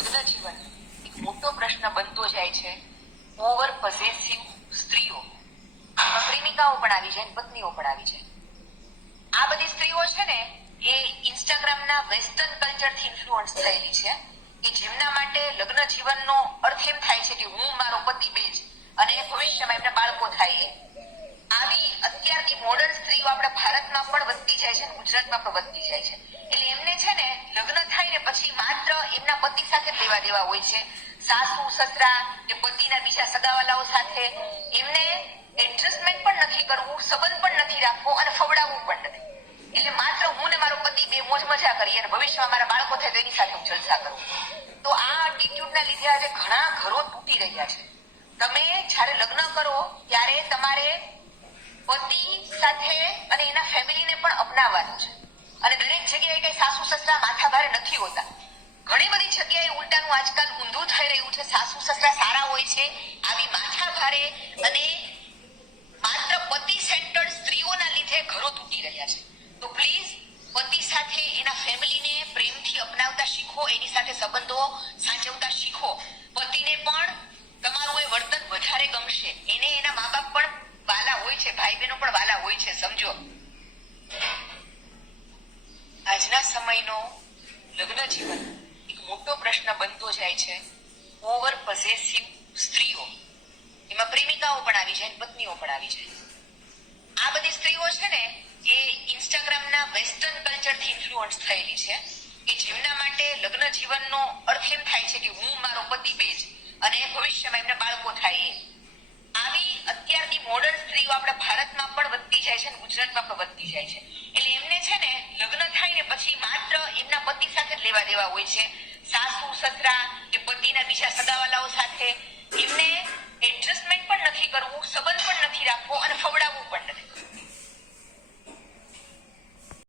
લગ્ન જીવન એક મોટો પ્રશ્ન બનતો જાય છે. ઓવર પોઝેસિવ સ્ત્રીઓ, પ્રેમિકાઓ પણ આવી જાય, પત્નીઓ પણ આવી જાય. આ બધી સ્ત્રીઓ છે ને એ ઇન્સ્ટાગ્રામના વેસ્ટર્ન કલ્ચરથી ઇન્ફ્લુઅન્સ થયેલી છે કે જેમના માટે લગ્ન જીવનનો અર્થ એમ થાય છે કે હું મારો પતિ બે જ, અને ભવિષ્યમાં એમને બાળકો થાય. આવી અત્યારની મોડર્ન સ્ત્રીઓ આપણા ભારતમાં પણ વધતી જાય છે, ગુજરાતમાં પણ વધતી જાય છે. એટલે એમને છે ને લગ્ન થાય ને પછી માત્ર એમના પતિ સાથે લેવા દેવા હોય છે. સાસુ સસરા કે પતિના બીજા સગાવાલાઓ સાથે એમને એડજસ્ટમેન્ટ પણ નથી કરવું, સંબંધ પણ નથી રાખવો અને ફવડાવવું પણ નથી. એટલે માત્ર હું ને મારો પતિ બે મોજ મજા કરીએ અને ભવિષ્યમાં મારા બાળકો થાય તો એની સાથે હું જલસા કરું. તો આ એટીટ્યુડના લીધે આજે ઘણા ઘરો તૂટી રહ્યા છે. તમે જ્યારે લગ્ન કરો ત્યારે તમારે પતિ સાથે અને એના ફેમિલીને પણ અપનાવવાનું છે. અને દરેક જગ્યાએ કઈ સાસુ સસરા માથા ભારે નથી હોતા. ઘણી બધી જગ્યાએ ઉલટાનું આજકાલ ઊંધું થઈ રહ્યું છે. સાસુ સસરા સારા હોય છે. આવી માથા ભારે અને માત્ર પતિ સેન્ટર્ડ સ્ત્રીઓના લીધે ઘરો તૂટી રહ્યા છે. તો પ્લીઝ પતિ સાથે એના ફેમિલીને પ્રેમથી અપનાવતા શીખો, એની સાથે સંબંધો સાચવતા શીખો. પતિને પણ તમારું એ વર્તન વધારે ગમશે. એને એના મા બાપ પણ વાલા હોય છે, ભાઈ બહેનો પણ વાલા હોય છે, સમજો. આજના સમયનો લગ્ન જીવન એક મોટો પ્રશ્ન બનતો જાય છે. ઓવર પોઝેસિવ સ્ત્રીઓ, એમાં પ્રેમિકાઓ પણ આવી જાય, પત્નીઓ પણ આવી જાય. આ બધી સ્ત્રીઓ છે ને એ ઇન્સ્ટાગ્રામના વેસ્ટર્ન કલ્ચરથી ઇન્ફ્લુઅન્સ થયેલી છે કે જેમના માટે લગ્ન જીવનનો અર્થ એમ થાય છે કે હું મારો પતિ બે જ, અને ભવિષ્યમાં એમને બાળકો થાય. આવી અત્યારની મોડર્ન સ્ત્રીઓ આપણા ભારતમાં પણ વધતી જાય છે, ગુજરાતમાં પણ વધતી જાય છે. એટલે એમને છે ને લગ્ન થાય ને પછી માત્ર એમના પતિ સાથે જ લેવા દેવા હોય છે. સાસુ સસરા કે પતિના બીજા સગાવાલાઓ